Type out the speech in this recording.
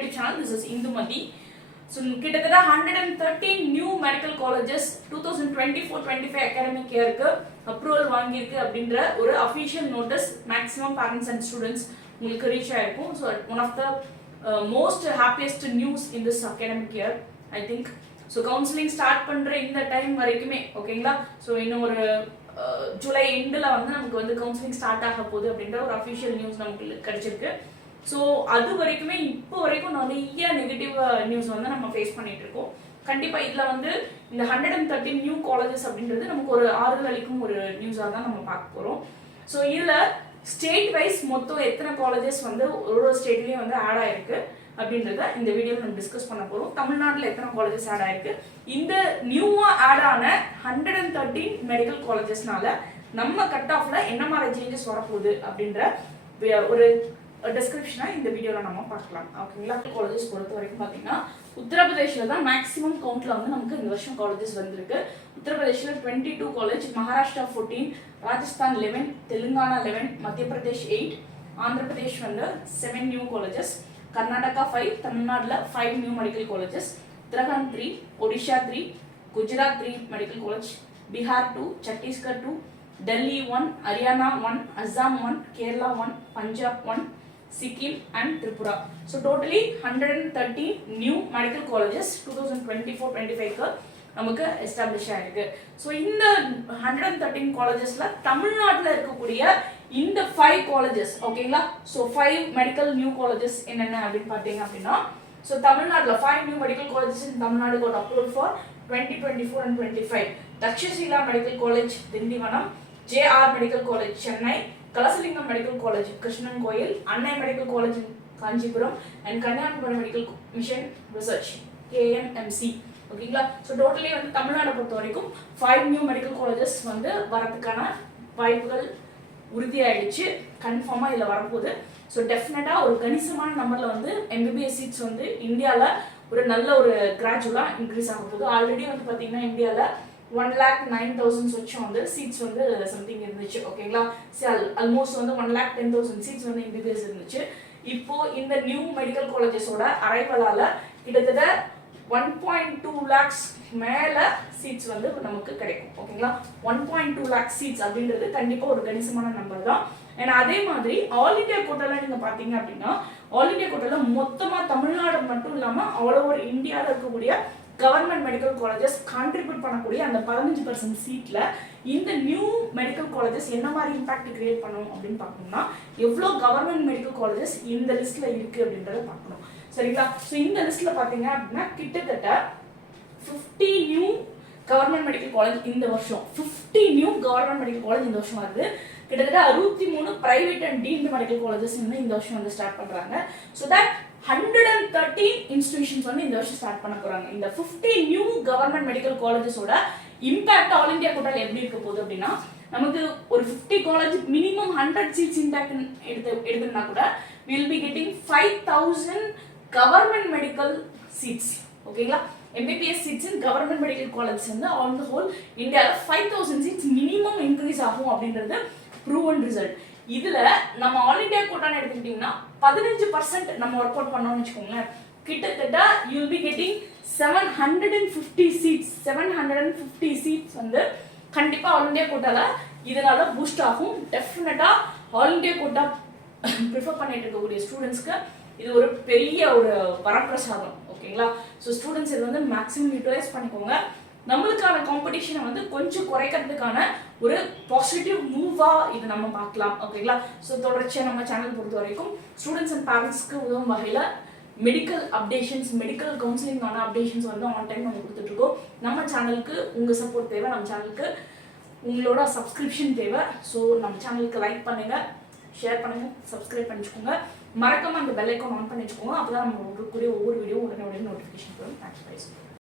YouTube channel. This is Indumati. So, கிட்டத்தட்ட 113 new medical colleges 2024-25 academic year approval வாங்கியிருக்கு அப்படின்ற ஒரு official notice maximum parents and students உங்களுக்கு reach ஆயிருக்கும். So, one of the most happiest news in this academic year, I think. So, counseling start பண்ற இந்த time வரைக்குமே ஓகேங்களா. ஸோ இன்னும் ஒரு ஜூலை எண்டில் வந்து நமக்கு வந்து கவுன்சிலிங் ஸ்டார்ட் ஆக போகுது அப்படின்ற ஒரு அஃபிஷியல் நியூஸ் நமக்கு கிடைச்சிருக்கு. ஸோ அது வரைக்குமே இப்போ வரைக்கும் நிறைய நெகட்டிவ் நியூஸ் வந்து நம்ம ஃபேஸ் பண்ணிட்டு இருக்கோம். கண்டிப்பாக இதில் வந்து இந்த 113 நியூ காலேஜஸ் அப்படின்றது நமக்கு ஒரு ஆறுதல் அளிக்கும் ஒரு நியூஸாக தான் நம்ம பார்க்க போகிறோம். ஸோ இதில் ஸ்டேட் வைஸ் மொத்தம் எத்தனை காலேஜஸ் வந்து ஒரு ஸ்டேட்லேயும் வந்து ஆட் ஆயிருக்கு அப்படின்றத இந்த வீடியோவில் நம்ம டிஸ்கஸ் பண்ண போகிறோம். தமிழ்நாட்டில் எத்தனை காலேஜஸ் ஆட் ஆயிருக்கு, இந்த நியூவாக ஆட் ஆன 113 மெடிக்கல் காலேஜஸ்னால நம்ம கட் ஆஃப்ல என்ன மாதிரி சேஞ்சஸ் வரப்போகுது அப்படின்ற ஒரு டிஸ்கிரிப்ஷனை இந்த வீடியோவில் நம்ம பார்க்கலாம். ஓகேங்களா. காலேஜஸ் பொறுத்த வரைக்கும் பார்த்தீங்கன்னா உத்தரப்பிரதேஷில் தான் மேக்ஸிமம் கவுண்ட்ல வந்து நமக்கு இந்த வருஷம் காலேஜஸ் வந்திருக்கு. உத்தரப்பிரதேஷில் 22 காலேஜ், மகாராஷ்டிரா 14, ராஜஸ்தான் 11, தெலுங்கானா 11, மத்திய பிரதேஷ் 8, ஆந்திர பிரதேஷ் வந்து 7 நியூ காலேஜஸ், கர்நாடகா 5, தமிழ்நாடுல 5 new medical colleges, Uttarakhand 3, Odisha 3, Gujarat 3 medical college, Bihar 2, Chhattisgarh 2, Delhi 1, Haryana 1, Assam 1, Kerala 1, Punjab 1, Sikkim and Tripura. So totally 130 new medical colleges 2024-25 நமக்கு எஸ்டாப்ளிஷ் ஆயிருக்கு. ஸோ இந்த 113 காலேஜஸ்ல தமிழ்நாட்டில் இருக்கக்கூடிய இந்த 5 காலேஜஸ் ஓகேங்களா. ஸோ 5 மெடிக்கல் நியூ காலேஜஸ் என்னென்ன அப்படின்னு பார்த்தீங்க அப்படின்னா, ஸோ தமிழ்நாட்டில் 5 new medical colleges in Tamil Nadu got approved for 2024 and 25. Takshashila medical college Tindivanam, JR medical college Chennai, Kalasalingam medical college Krishnan Koil, Annai medical college Kanchipuram and Kanyakumari medical mission research KMMC. ஓகேங்களா. ஸோ டோட்டலி வந்து தமிழ்நாடை பொறுத்த வரைக்கும் 5 நியூ மெடிக்கல் காலேஜஸ் வந்து வரதுக்கான வாய்ப்புகள் உறுதியாயிடுச்சு. கன்ஃபார்மாக இதில் வரப்போகுது. ஸோ டெஃபினட்டாக ஒரு கணிசமான நம்பரில் வந்து MBBS சீட்ஸ் வந்து இந்தியாவில் ஒரு நல்ல ஒரு கிராஜுவலாக இன்க்ரீஸ் ஆக போகுது. ஆல்ரெடி வந்து பார்த்தீங்கன்னா இந்தியாவில் 1,09,000 வச்சும் வந்து சீட்ஸ் வந்து சம்திங் இருந்துச்சு. ஓகேங்களா. ஆல்மோஸ்ட் வந்து 1,10,000 சீட்ஸ் வந்து MBBS இருந்துச்சு. இப்போ இந்த நியூ மெடிக்கல் காலேஜஸோட அரைவலால கிட்டத்தட்ட 1.2 lakhs மேல சீட்ஸ் வந்து நமக்கு கிடைக்கும். ஓகேங்களா. 1.2 lakhs சீட்ஸ் அப்படின்றது கண்டிப்பாக ஒரு கணிசமான நம்பர் தான். ஏன்னா அதே மாதிரி ஆல் இண்டியா கோட்டால நீங்க பாத்தீங்க அப்படின்னா, ஆல் இண்டியா கோட்டால மொத்தமாக தமிழ்நாடு மட்டும் இல்லாமல் ஆல் ஓவர் இந்தியாவில் இருக்கக்கூடிய கவர்மெண்ட் மெடிக்கல் காலேஜஸ் கான்ட்ரிபியூட் பண்ணக்கூடிய அந்த 15% சீட்ல இந்த நியூ மெடிக்கல் காலேஜஸ் என்ன மாதிரி இம்பாக்ட் கிரியேட் பண்ணணும் அப்படின்னு பார்க்கணும்னா, எவ்வளோ கவர்மெண்ட் மெடிக்கல் காலேஜஸ் இந்த லிஸ்ட்ல இருக்கு அப்படின்றத பார்க்கணும். சரிங்களா. ஸோ இந்த லிஸ்ட்ல பார்த்தீங்க அப்படின்னா கிட்டத்தட்ட 50 நியூ கவர்மெண்ட் மெடிக்கல் காலேஜ் இந்த வருஷம், 50 நியூ கவர்மெண்ட் மெடிக்கல் காலேஜ் இந்த வருஷம் வருது. கிட்டத்தட்ட 63 private and deemed medical colleges இந்த வருஷம் வந்து ஸ்டார்ட் பண்றாங்க. ஸோ தட் 113 இன்ஸ்டிடியூஷன்ஸ் வந்து இந்த வருஷம் ஸ்டார்ட் பண்ண போறாங்க. இந்த 50 நியூ கவர்மெண்ட் மெடிக்கல் காலேஜஸோட இம்பாக்ட் ஆல் இந்தியா கோட்டால எப்படி இருக்க போகுது அப்படின்னா, நமக்கு ஒரு 50 காலேஜ் மினிமம் 100 சீட்ஸ் இம்பாக்ட் எடுத்துனா கூட will be getting 5,000 government medical seats. ஓகேங்களா. MBBS seats in government medical college வந்து ஆன் த ஹோல் இந்தியாவில் 5,000 சீட்ஸ் மினிமம் இன்க்ரீஸ் ஆகும் அப்படின்றது ப்ரூவன் ரிசல்ட். இதுல நம்ம ஆல் இண்டியா கோட்டான்னு எடுத்துக்கிட்டீங்கன்னா 15% நம்ம ஒர்க் அவுட் பண்ணோம்னு வச்சுக்கோங்களேன், கிட்டத்தட்ட you will be getting 750 seats. 750 seats வந்து கண்டிப்பா ஆல் இண்டியா கோட்டால இதனால பூஸ்ட் ஆகும். டெஃபினட்டா ஆல் இண்டியா கோட்டா ப்ரிஃபர் பண்ணிட்டு இருக்கக்கூடிய ஸ்டூடெண்ட்ஸ்க்கு இது ஒரு பெரிய ஒரு வரப்பிரசாதம். ஓகேங்களா. ஸோ ஸ்டூடெண்ட்ஸ் இது வந்து மேக்ஸிமம் யூட்டிலைஸ் பண்ணிக்கோங்க. நம்மளுக்கான காம்படிஷனை வந்து கொஞ்சம் குறைக்கிறதுக்கான ஒரு பாசிட்டிவ் மூவா இது நம்ம பார்க்கலாம். ஓகேங்களா. ஸோ தொடர்ச்சியாக நம்ம சேனல் பொறுத்த வரைக்கும் ஸ்டூடெண்ட்ஸ் அண்ட் பேரண்ட்ஸ்க்கு உதவும் வகையில் மெடிக்கல் அப்டேஷன்ஸ், மெடிக்கல் கவுன்சிலிங்கான அப்டேஷன்ஸ் வந்து ஆன் டைம் நம்ம கொடுத்துட்டு இருக்கோம். நம்ம சேனலுக்கு உங்கள் சப்போர்ட் தேவை, நம்ம சேனலுக்கு உங்களோட சப்ஸ்கிரிப்ஷன் தேவை. ஸோ நம்ம சேனலுக்கு லைக் பண்ணுங்க, ஷேர் பண்ணுங்க, சப்ஸ்கிரைப் பண்ணிச்சுக்கோங்க. மறக்காம அந்த பெல் ஐக்கான் ஆன் பண்ணி வச்சுக்கோங்க. அப்பதான் நம்ம கொடுக்கக்கூடிய ஒவ்வொரு வீடியோ உடனே நோட்டிஃபிகேஷன் வரும். தேங்க்ஸ்.